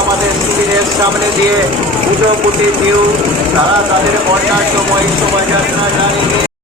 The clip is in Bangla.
আমাদের শিবিরের সামনে দিয়ে পুজো কুটি দিও, তারা তাদের বর্ণাঢ্যময় শোভাযাত্রা জারি